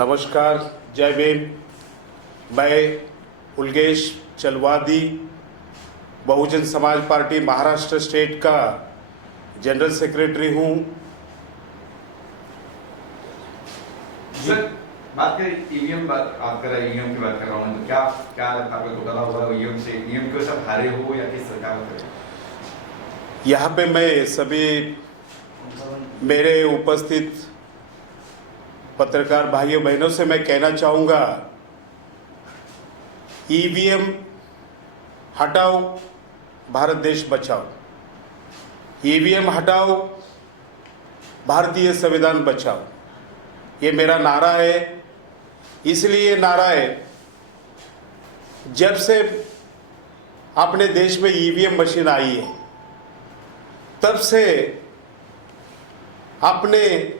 नमस्कार, जय भीम। मैं उल्गेश चलवादी, बहुजन समाज पार्टी महाराष्ट्र स्टेट का जनरल सेक्रेटरी हूँ। सर, बात करें ईवीएम आप कर रहे हैं, ईवीएम की बात कर रहा हूँ, तो क्या क्या लगता है आपको घोटाला हुआ ईवीएम से? ईवीएम को सब हारे हो या किस सरकार करे? यहाँ पे मैं सभी मेरे उपस्थित पत्रकार भाइयों बहनों से मैं कहना चाहूँगा, ईवीएम हटाओ, भारत देश बचाओ। ईवीएम हटाओ, भारतीय संविधान बचाओ। ये मेरा नारा है। इसलिए नारा है, जब से अपने देश में ईवीएम मशीन आई है तब से अपने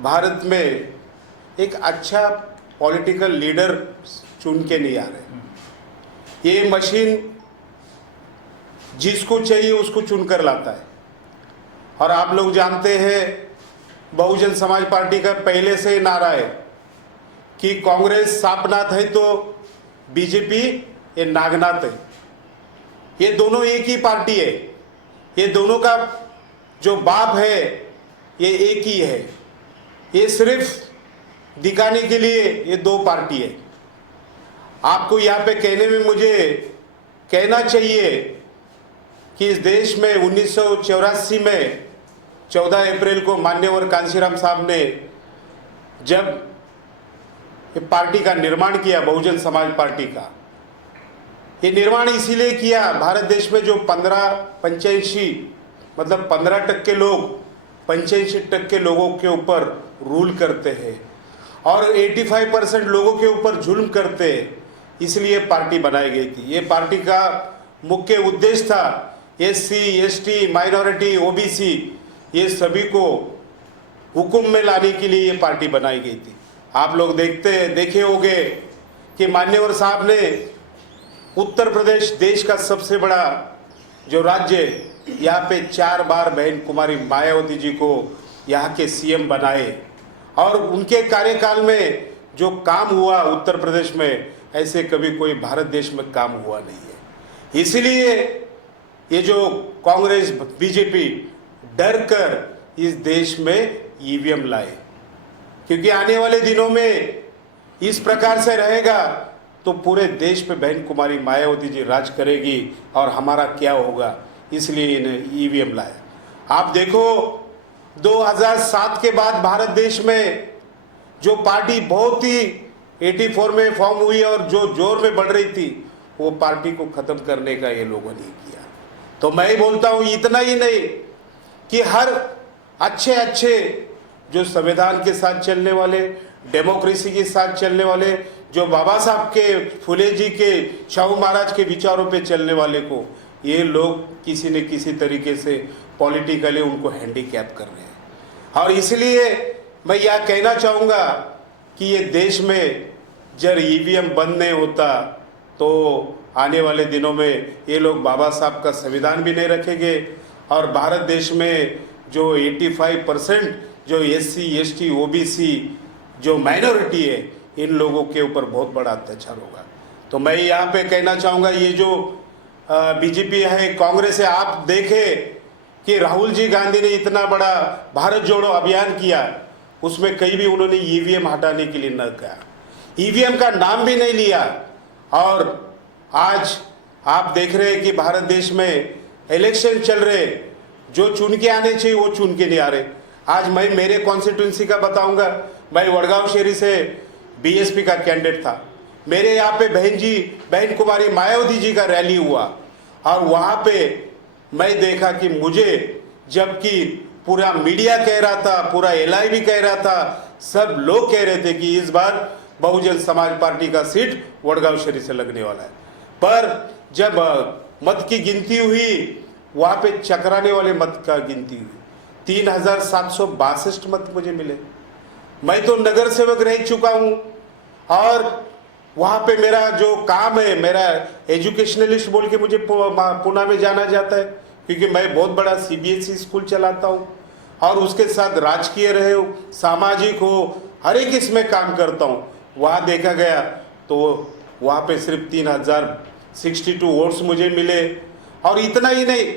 भारत में एक अच्छा पॉलिटिकल लीडर चुन के नहीं आ रहे। ये मशीन जिसको चाहिए उसको चुनकर लाता है। और आप लोग जानते हैं, बहुजन समाज पार्टी का पहले से नारा है कि कांग्रेस सापनाथ है तो बीजेपी ये नागनाथ है। ये दोनों एक ही पार्टी है। ये दोनों का जो बाप है ये एक ही है। ये सिर्फ दिखाने के लिए ये दो पार्टी है। आपको यहाँ पे कहने में मुझे कहना चाहिए कि इस देश में 1984 में 14 अप्रैल को मान्यवर कांशीराम साहब ने जब ये पार्टी का निर्माण किया, बहुजन समाज पार्टी का, ये निर्माण इसीलिए किया, भारत देश में जो 15% लोग 85% लोगों के ऊपर रूल करते हैं और 85% लोगों के ऊपर जुल्म करते हैं, इसलिए पार्टी बनाई गई थी। ये पार्टी का मुख्य उद्देश्य था SC, ST, माइनॉरिटी, OBC ये सभी को हुक्म में लाने के लिए ये पार्टी बनाई गई थी। आप लोग देखे होंगे कि मान्यवर साहब ने उत्तर प्रदेश देश का सबसे बड़ा जो राज्य है, यहाँ पे 4 बार बहन कुमारी मायावती जी को यहाँ के CM बनाए और उनके कार्यकाल में जो काम हुआ उत्तर प्रदेश में, ऐसे कभी कोई भारत देश में काम हुआ नहीं है। इसलिए ये जो कांग्रेस बीजेपी डर कर इस देश में ईवीएम लाए, क्योंकि आने वाले दिनों में इस प्रकार से रहेगा तो पूरे देश पे बहन कुमारी मायावती जी राज करेगी और हमारा क्या होगा। इसलिए इन्हें ईवीएम लाया। आप देखो, 2007 के बाद भारत देश में जो पार्टी बहुत ही 84 में फॉर्म हुई और जो जोर में बढ़ रही थी, वो पार्टी को खत्म करने का ये लोगों ने किया। तो मैं बोलता हूँ, इतना ही नहीं कि हर अच्छे जो संविधान के साथ चलने वाले, डेमोक्रेसी के साथ चलने वाले, जो बाबा साहब के, फुले जी के, शाहू महाराज के विचारों पे चलने वाले को ये लोग किसी न किसी तरीके से पॉलिटिकली उनको हैंडीकैप कर रहे हैं। और इसलिए मैं यह कहना चाहूँगा कि ये देश में जब ईवीएम बंद नहीं होता तो आने वाले दिनों में ये लोग बाबा साहब का संविधान भी नहीं रखेंगे और भारत देश में जो 85% जो SC, ST, OBC जो माइनॉरिटी है, इन लोगों के ऊपर बहुत बड़ा अत्याचार होगा। तो मैं यहाँ पे कहना चाहूँगा, ये जो बीजेपी है, कांग्रेस है, आप देखें कि राहुल जी गांधी ने इतना बड़ा भारत जोड़ो अभियान किया, उसमें कहीं भी उन्होंने ईवीएम हटाने के लिए न कहा, ईवीएम का नाम भी नहीं लिया। और आज आप देख रहे हैं कि भारत देश में इलेक्शन चल रहे, जो चुन के आने चाहिए वो चुन के नहीं आ रहे। आज मैं मेरे कॉन्स्टिट्यूंसी का बताऊंगा, मैं वडगांव शहरी से BSP का कैंडिडेट था। मेरे यहाँ पे बहन कुमारी मायावती जी का रैली हुआ और वहाँ पे मैं देखा कि मुझे, जबकि पूरा मीडिया कह रहा था, पूरा LI भी कह रहा था, सब लोग कह रहे थे कि इस बार बहुजन समाज पार्टी का सीट वडगांव शहरी से लगने वाला है, पर जब मत की गिनती हुई, वहाँ पे चकराने वाले मत का गिनती हुई, 3762 मत मुझे मिले। मैं तो नगर सेवक रह चुका हूँ और वहाँ पे मेरा जो काम है, मेरा एजुकेशनलिस्ट बोल के मुझे पुणे में जाना जाता है, क्योंकि मैं बहुत बड़ा CBSE स्कूल चलाता हूँ और उसके साथ राजकीय रहे हो, सामाजिक हो, हर एक इसमें काम करता हूँ। वहाँ देखा गया तो वहाँ पे सिर्फ 3062 वोट्स मुझे मिले। और इतना ही नहीं,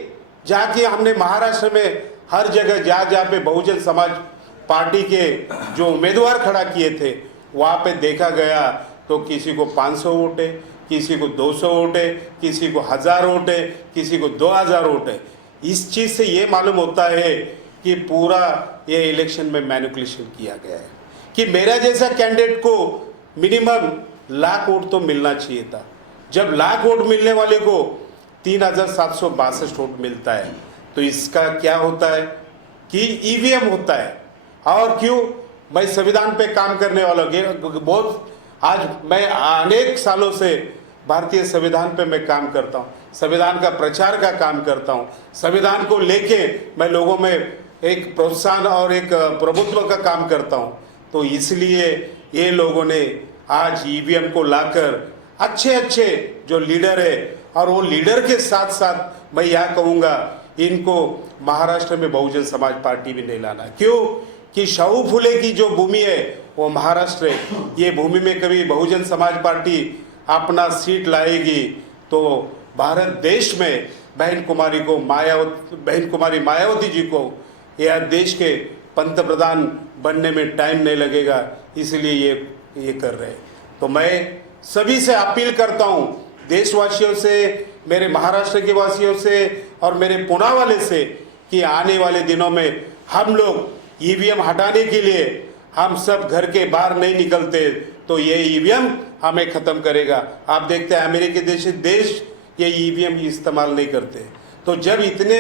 जहाँ कि हमने महाराष्ट्र में हर जगह जहाँ जहाँ पे बहुजन समाज पार्टी के जो उम्मीदवार खड़ा किए थे, वहाँ पे देखा गया तो किसी को 500 वोट है, किसी को 200 वोट है, किसी को 1000 वोट है, किसी को 2000 वोट है। इस चीज़ से ये मालूम होता है कि पूरा ये इलेक्शन में मैनिपुलेशन किया गया है कि मेरा जैसा कैंडिडेट को मिनिमम लाख वोट तो मिलना चाहिए था। जब लाख वोट मिलने वाले को 3762 वोट मिलता है तो इसका क्या होता है कि ईवीएम होता है। और क्यों, मैं संविधान पे काम करने वाला बहुत, आज मैं अनेक सालों से भारतीय संविधान पे मैं काम करता हूँ, संविधान का प्रचार का काम करता हूँ, संविधान को लेके मैं लोगों में एक प्रोत्साहन और एक प्रभुत्व का काम करता हूँ। तो इसलिए ये लोगों ने आज ईवीएम को लाकर अच्छे अच्छे जो लीडर है, और वो लीडर के साथ साथ मैं यह कहूँगा इनको महाराष्ट्र में बहुजन समाज पार्टी भी नहीं लाना। क्यों कि शाहू फुले की जो भूमि है वो महाराष्ट्र है। ये भूमि में कभी बहुजन समाज पार्टी अपना सीट लाएगी तो भारत देश में बहन कुमारी मायावती जी को यह देश के पंतप्रधान बनने में टाइम नहीं लगेगा, इसलिए ये कर रहे हैं। तो मैं सभी से अपील करता हूँ, देशवासियों से, मेरे महाराष्ट्र के वासियों से और मेरे पुणे वाले से, कि आने वाले दिनों में हम लोग ईवीएम हटाने के लिए हम सब घर के बाहर नहीं निकलते तो ये ईवीएम हमें ख़त्म करेगा। आप देखते हैं अमेरिकी देश ये ईवीएम इस्तेमाल नहीं करते, तो जब इतने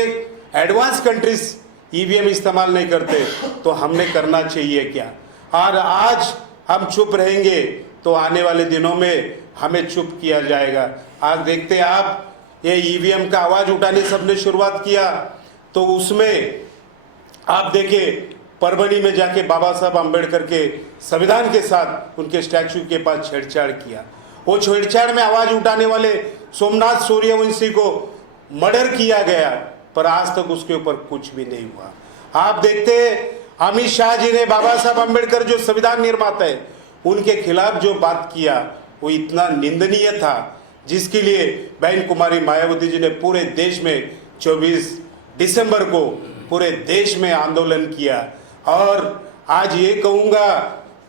एडवांस कंट्रीज ईवीएम इस्तेमाल नहीं करते तो हमने करना चाहिए क्या। और आज हम चुप रहेंगे तो आने वाले दिनों में हमें चुप किया जाएगा। आज देखते हैं आप, ये ईवीएम का आवाज़ उठाने सबने शुरुआत किया तो उसमें आप देखिए परभणी में जाके बाबा साहब अम्बेडकर के संविधान के साथ उनके स्टैचू के पास छेड़छाड़ किया। वो छेड़छाड़ में आवाज़ उठाने वाले सोमनाथ सूर्यवंशी को मर्डर किया गया, पर आज तक उसके ऊपर कुछ भी नहीं हुआ। आप देखते अमित शाह जी ने बाबा साहब अम्बेडकर जो संविधान निर्माता है उनके खिलाफ जो बात किया वो इतना निंदनीय था, जिसके लिए बहन कुमारी मायावती जी ने पूरे देश में 24 दिसंबर को पूरे देश में आंदोलन किया। और आज ये कहूँगा,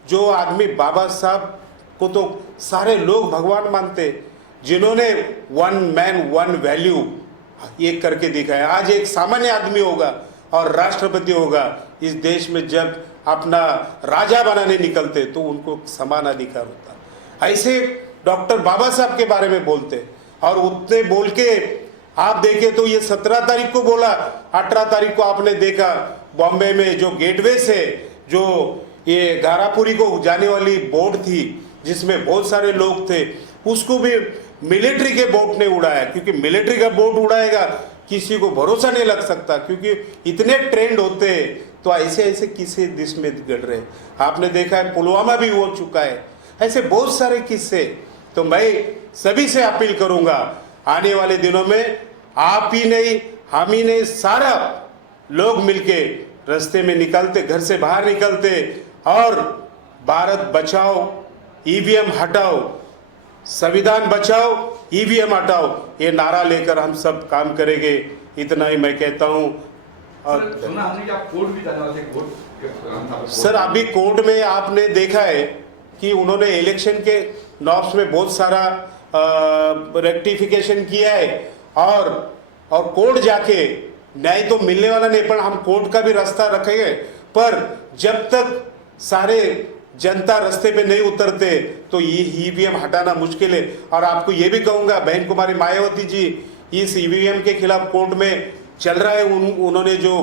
जो आदमी बाबा साहब को तो सारे लोग भगवान मानते, जिन्होंने वन मैन वन वैल्यू ये करके दिखाया, आज एक सामान्य आदमी होगा और राष्ट्रपति होगा इस देश में, जब अपना राजा बनाने निकलते तो उनको समान अधिकार होता। ऐसे डॉक्टर बाबा साहब के बारे में बोलते, और उतने बोल के आप देखें तो ये 17 तारीख को बोला, 18 तारीख को आपने देखा बॉम्बे में जो गेटवे से जो ये गारापुरी को जाने वाली बोट थी जिसमें बहुत सारे लोग थे, उसको भी मिलिट्री के बोट ने उड़ाया, क्योंकि मिलिट्री का बोट उड़ाएगा किसी को भरोसा नहीं लग सकता, क्योंकि इतने ट्रेंड होते हैं। तो ऐसे ऐसे किस्से देश में घट रहे, आपने देखा है पुलवामा भी हो चुका है, ऐसे बहुत सारे किस्से। तो मैं सभी से अपील करूंगा, आने वाले दिनों में आप ही नहीं, हम ही नहीं, सारा लोग मिलके रास्ते में निकलते, घर से बाहर निकलते और भारत बचाओ, ईवीएम हटाओ, संविधान बचाओ, ईवीएम हटाओ, ये नारा लेकर हम सब काम करेंगे। इतना ही मैं कहता हूँ। और सुना हमने कि आप कोर्ट भी जाने वाले थे, कोर्ट सर अभी कोर्ट में आपने देखा है कि उन्होंने इलेक्शन के नॉर्म्स में बहुत सारा रेक्टिफिकेशन किया है, और कोर्ट जाके न्याय तो मिलने वाला नहीं, पर हम कोर्ट का भी रास्ता रखेंगे। पर जब तक सारे जनता रास्ते पे नहीं उतरते तो ये ईवीएम हटाना मुश्किल है। और आपको ये भी कहूँगा, बहन कुमारी मायावती जी इस ईवीएम के खिलाफ कोर्ट में चल रहा है, उन्होंने जो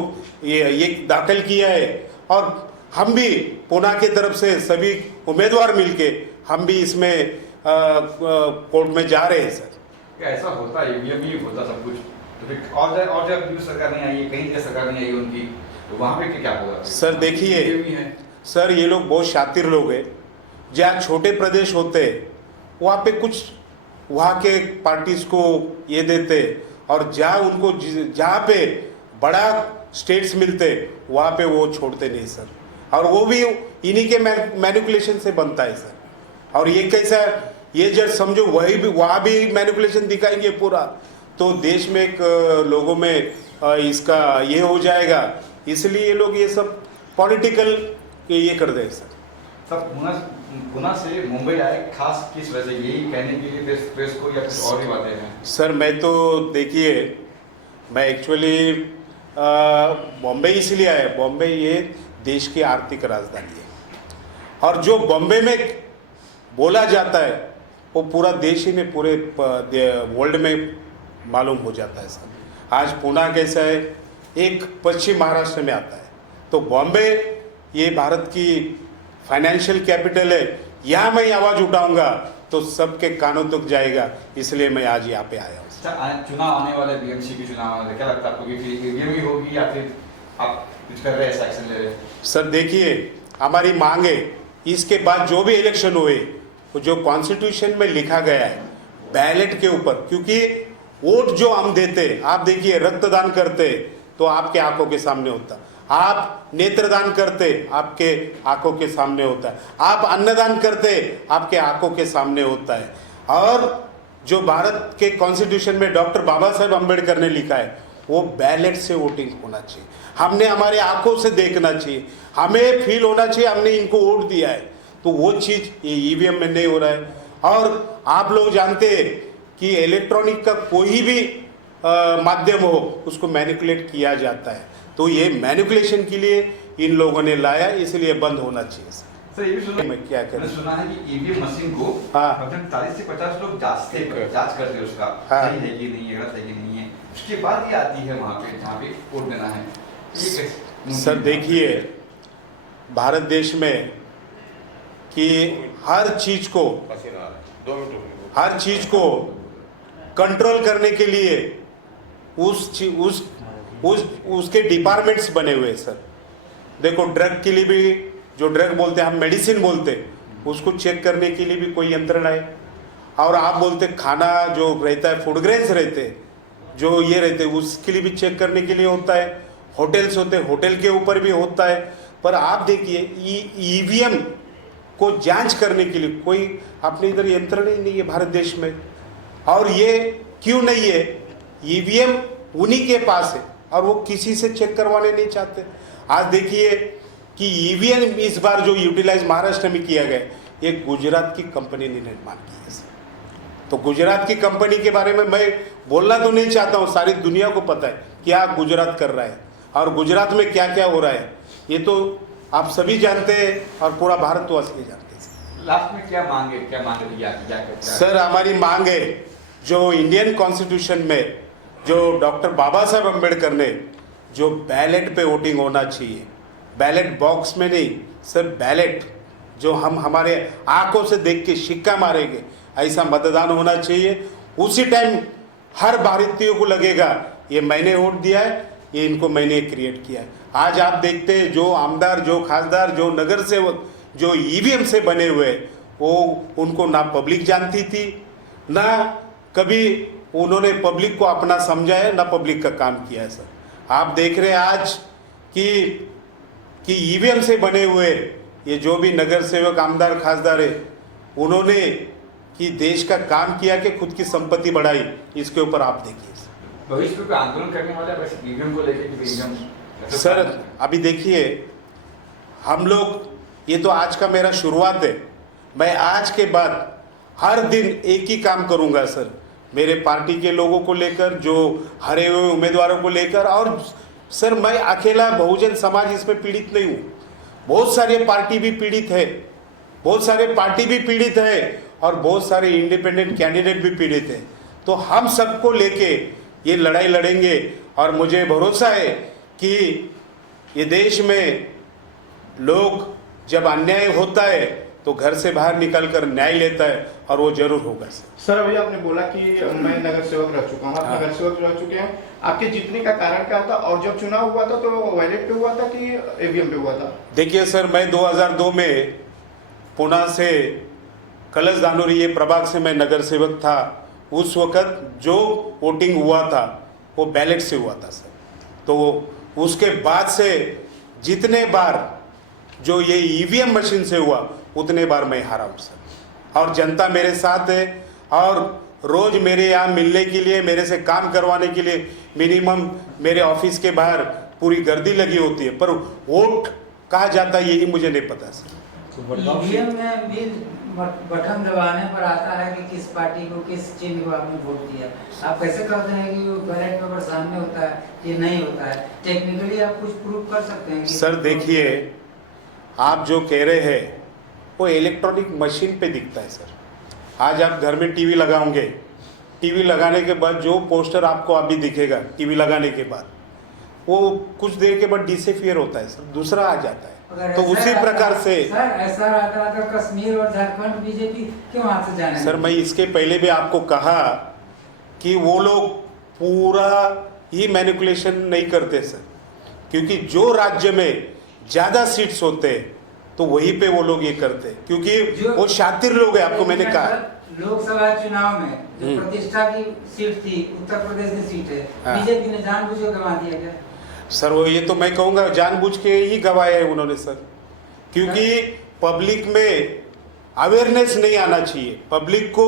ये दाखिल किया है, और हम भी पुणे की तरफ से सभी उम्मीदवार मिलके हम भी इसमें कोर्ट में जा रहे हैं। सर क्या ऐसा होता है, ईवीएम ही होता सब कुछ, तो फिर और जब यूपी सरकार नहीं आई है, कहीं जगह सरकार नहीं आई उनकी, तो वहाँ पे क्या होगा? सर देखिए सर, ये लोग बहुत शातिर लोग हैं। जहाँ छोटे प्रदेश होते वहाँ पे कुछ वहाँ के पार्टीज को ये देते, और जहाँ उनको जहाँ पे बड़ा स्टेट्स मिलते वहाँ पे वो छोड़ते नहीं। सर और वो भी इन्हीं के मैनिपुलेशन से बनता है सर। और ये कैसा, ये जब समझो वही भी वहाँ भी मैनिपुलेशन दिखाएंगे पूरा, तो देश में एक लोगों में इसका ये हो जाएगा, इसलिए ये लोग ये सब पॉलिटिकल ये कर दे सर। सब पुणे से मुंबई आए खास किस वजह से, यही कहने के लिए प्रेस को, या कुछ और भी बातें हैं? सर मैं तो देखिए, मैं एक्चुअली बॉम्बे इसलिए आया, बॉम्बे ये देश की आर्थिक राजधानी है, और जो बॉम्बे में बोला जाता है वो पूरा देश ही में, पूरे वर्ल्ड में मालूम हो जाता है सर। आज पुणे कैसा है, एक पश्चिम महाराष्ट्र में आता है, तो बॉम्बे ये भारत की फाइनेंशियल कैपिटल है, यहाँ मैं आवाज़ उठाऊंगा तो सबके कानों तक जाएगा, इसलिए मैं आज यहाँ पे आया हूँ। चुनाव आने वाले, बीएमसी के चुनाव आने वाले, क्या लगता है आपको कि ईवीएम ही होगी या फिर आप कुछ कर रहे हैं, एक्शन ले रहे हैं? सर देखिए, हमारी मांग है इसके बाद जो भी इलेक्शन हुए, वो जो कॉन्स्टिट्यूशन में लिखा गया है बैलेट के ऊपर, क्योंकि वोट जो हम देते, आप देखिए रक्तदान करते तो आपके आंखों के सामने होता, आप नेत्रदान करते आपके आंखों के सामने होता है, आप अन्नदान करते आपके आंखों के सामने होता है। और जो भारत के कॉन्स्टिट्यूशन में डॉक्टर बाबा साहेब अम्बेडकर ने लिखा है वो बैलेट से वोटिंग होना चाहिए, हमने हमारे आंखों से देखना चाहिए, हमें फील होना चाहिए हमने इनको वोट दिया है, तो वो चीज़ ये ईवीएम में नहीं हो रहा है। और आप लोग जानते हैं कि इलेक्ट्रॉनिक का कोई भी माध्यम हो उसको मैनिपुलेट किया जाता है, तो ये मैनिपुलेशन के लिए इन लोगों ने लाया, इसलिए बंद होना चाहिए सर। ये भी सुना, मैं क्या करूं? मैंने सुना है कि ईवीएम मशीन को हाँ। 40 से 50 लोग जांच करते हैं उसका, हाँ। सही है कि नहीं है, गलत है कि नहीं है, उसके बाद ये आती है वहाँ पे जहाँ पे वोट देना है। सर देखिए, भारत देश में कि हर चीज को कंट्रोल करने के लिए उसके डिपार्टमेंट्स बने हुए हैं सर। देखो ड्रग के लिए भी, जो ड्रग बोलते हैं हम मेडिसिन बोलते हैं, उसको चेक करने के लिए भी कोई यंत्रणा है। और आप बोलते खाना जो रहता है, फूड ग्रेन्स रहते हैं, जो ये रहते हैं, उसके लिए भी चेक करने के लिए होता है। होटल्स होते हैं, होटल के ऊपर भी होता है। पर आप देखिए ईवीएम को जांच करने के लिए कोई अपने इधर यंत्रणा ही नहीं है भारत देश में। और ये क्यों नहीं है? ईवीएम उन्हीं के पास है और वो किसी से चेक करवाने नहीं चाहते। आज देखिए कि ईवीएम इस बार जो यूटिलाइज महाराष्ट्र में किया गया, ये गुजरात की कंपनी ने निर्माण किया है। तो गुजरात की कंपनी के बारे में मैं बोलना तो नहीं चाहता हूँ, सारी दुनिया को पता है क्या गुजरात कर रहा है और गुजरात में क्या क्या हो रहा है, ये तो आप सभी जानते हैं और पूरा भारतवासी जानते हैं। लास्ट में क्या मांगे सर? हमारी मांग है जो इंडियन कॉन्स्टिट्यूशन में जो डॉक्टर बाबा साहेब अम्बेडकर ने जो बैलेट पे वोटिंग होना चाहिए, बैलेट बॉक्स में नहीं सर, बैलेट जो हम हमारे आंखों से देख के सिक्का मारेंगे, ऐसा मतदान होना चाहिए। उसी टाइम हर भारतीय को लगेगा ये मैंने वोट दिया है, ये इनको मैंने क्रिएट किया है। आज आप देखते हैं जो आमदार, जो खासदार, जो नगर सेवक जो ईवीएम से बने हुए, वो उनको ना पब्लिक जानती थी, ना कभी उन्होंने पब्लिक को अपना समझा है, ना पब्लिक का काम किया है सर। आप देख रहे हैं आज कि ईवीएम से बने हुए ये जो भी नगर सेवक, आमदार, खासदार है, उन्होंने कि देश का काम किया कि खुद की संपत्ति बढ़ाई, इसके ऊपर आप देखिए। भविष्य में आंदोलन करने वाले वैसे ईवीएम को लेकर सर अभी देखिए हम लोग, ये तो आज का मेरा शुरुआत है, मैं आज के बाद हर दिन एक ही काम करूंगा सर, मेरे पार्टी के लोगों को लेकर, जो हारे हुए उम्मीदवारों को लेकर। और सर मैं अकेला बहुजन समाज इसमें पीड़ित नहीं हूँ, बहुत सारे पार्टी भी पीड़ित है, बहुत सारे पार्टी भी पीड़ित है और बहुत सारे इंडिपेंडेंट कैंडिडेट भी पीड़ित है। तो हम सबको लेके ये लड़ाई लड़ेंगे और मुझे भरोसा है कि ये देश में लोग जब अन्याय होता है तो घर से बाहर निकलकर न्याय लेता है और वो जरूर होगा सर। अभी आपने बोला कि मैं नगर सेवक रह चुका हूँ, आप नगर सेवक रह चुके हैं, आपके जीतने का कारण क्या था? और जब चुनाव हुआ था तो बैलेट पे हुआ था कि ईवीएम पे हुआ था? देखिए सर, मैं 2002 में पुणे से कलश धानोरी ये प्रभाग से मैं नगर सेवक था। उस वक्त जो वोटिंग हुआ था वो बैलेट से हुआ था सर। तो उसके बाद से जितने बार जो ये ईवीएम मशीन से हुआ उतने बार मैं हारा हूँ सर। और जनता मेरे साथ है और रोज मेरे यहाँ मिलने के लिए, मेरे से काम करवाने के लिए मिनिमम मेरे ऑफिस के बाहर पूरी गर्दी लगी होती है, पर वोट कहाँ जाता है यही मुझे नहीं पता सर। ईवीएम में भी बटन दबाने पर आता है कि किस पार्टी को, किस चिन्ह को आपने वोट दिया। आप कैसे कहते हैं कि वो बैलेट पेपर सामने होता है, ये नहीं होता है? टेक्निकली आप कुछ प्रूव कर सकते हैं कि सर देखिए, आप जो कह रहे हैं वो इलेक्ट्रॉनिक मशीन पे दिखता है सर। आज आप घर में टीवी लगाओगे, टीवी लगाने के बाद जो पोस्टर आपको अभी दिखेगा टीवी लगाने के बाद, वो कुछ देर के बाद डिसअपियर होता है सर, दूसरा आ जाता है। अगर तो ऐसा उसी रहता- प्रकार से सर ऐसा रहता तो कश्मीर और झारखंड बीजेपी क्यों हाथ से जाने? सर मैं इसके पहले भी आपको कहा कि वो लोग पूरा ही मैनिपुलेशन नहीं करते सर, क्योंकि जो राज्य में ज़्यादा सीट्स होते हैं तो वहीं पे वो लोग ये करते हैं, क्योंकि वो शातिर लोग हैं। आपको मैंने कहा लोकसभा चुनाव में जो हम्म। प्रतिष्ठा की सीट थी, उत्तर प्रदेश की सीट है, हाँ। बीजेपी ने जानबूझ के गंवा दिया क्या? सर वो ये तो मैं कहूँगा जानबूझ के ही गवाए हैं उन्होंने सर, क्योंकि पब्लिक में अवेयरनेस नहीं आना चाहिए, पब्लिक को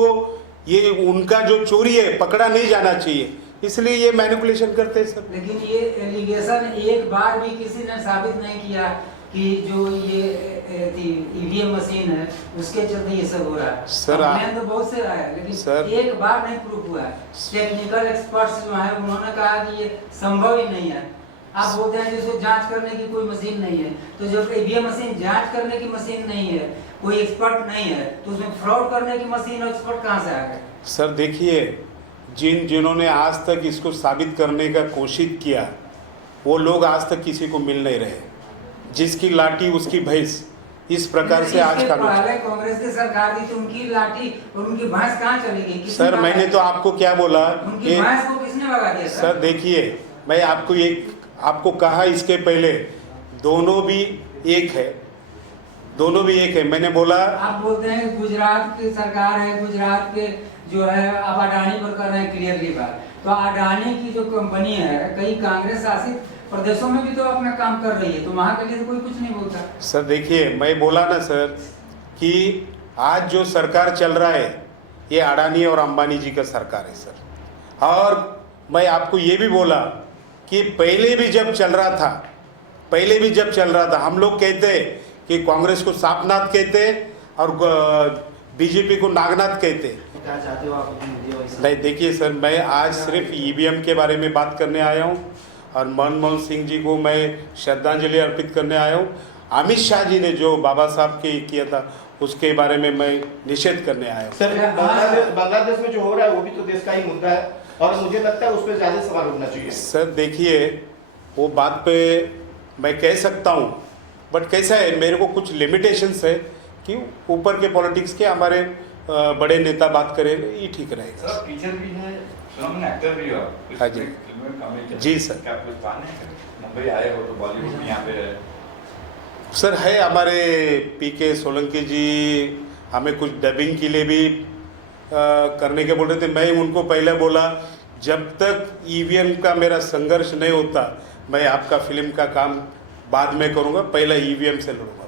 ये उनका जो चोरी है पकड़ा नहीं जाना चाहिए, इसलिए ये मैनिपुलेशन करते हैं सर। लेकिन ये एलिगेशन एक बार भी किसी ने साबित नहीं किया कि जो ये ईवीएम मशीन है उसके चलते ये सब हो रहा है। सर, कंप्लेन तो बहुत से आया है, लेकिन सर, एक बार नहीं प्रूफ हुआ है। टेक्निकल एक्सपर्ट्स जो है उन्होंने कहा कि ये संभव ही नहीं है। आप बोलते हैं जिसको जांच करने की कोई मशीन नहीं है, तो जब ईवीएम मशीन जांच करने की मशीन नहीं है, कोई एक्सपर्ट नहीं है, तो उसमें फ्रॉड करने की मशीन और एक्सपर्ट कहाँ से आ गए? सर देखिए, जिन्होंने आज तक इसको साबित करने का कोशिश किया वो लोग आज तक किसी को मिल नहीं रहे। जिसकी लाठी उसकी भैंस, इस प्रकार से आज इसके का पहले कांग्रेस की सरकार थी तो उनकी लाठी और उनकी भैंस कहाँ चली गई? किसने सर भगाया? मैंने तो आपको क्या बोला उनकी कि भैंस को किसने भगा दिया? सर देखिए, मैं आपको कहा इसके पहले दोनों भी एक है, दोनों भी एक है। मैंने बोला आप बोलते हैं गुजरात की सरकार है, गुजरात के जो है आप अडानी पर कर रहे हैं क्लियरली बात, तो अडानी की जो कंपनी है कई कांग्रेस शासित प्रदेशों में भी तो अपना काम कर रही है, तो वहाँ के लिए तो कोई कुछ नहीं बोलता। सर देखिए, मैं बोला ना सर कि आज जो सरकार चल रहा है ये अडानी और अंबानी जी का सरकार है सर। और मैं आपको ये भी बोला कि पहले भी जब चल रहा था हम लोग कहते कि कांग्रेस को सांपनाथ कहते और बीजेपी को नागनाथ कहते। क्या चाहते हो आप अपनी वीडियो इस- नहीं देखिए सर, मैं आज सिर्फ ईवीएम के बारे में बात करने आया हूँ और मनमोहन सिंह जी को मैं श्रद्धांजलि अर्पित करने आया हूँ। अमित शाह जी ने जो बाबा साहब के किया था उसके बारे में मैं निषेध करने आया हूँ। सर बांग्लादेश में जो हो रहा है वो भी तो देश का ही मुद्दा है और मुझे लगता है उस पर ज्यादा सवाल उठना चाहिए। सर देखिए, वो बात पे मैं कह सकता हूँ, बट कैसा है मेरे को कुछ लिमिटेशंस है कि ऊपर के पॉलिटिक्स के हमारे बड़े नेता बात करें ये ठीक रहेगा। सर टीचर भी है, फिल्म एक्टर भी हो आप। हाँ जी। फिल्म में काम भी जी सर। क्या कुछ प्लान है? मुंबई आए हो तो बॉलीवुड में यहाँ पे है। सर है हमारे पीके सोलंकी जी हमें कुछ डबिंग के लिए भी करने के बोल रहे थे। मैं उनको पहले बोला जब तक ईवीएम का मेरा संघर्ष नहीं होता मैं आपका फिल्म का काम बाद में करूँगा, पहले ईवीएम से लड़ूंगा।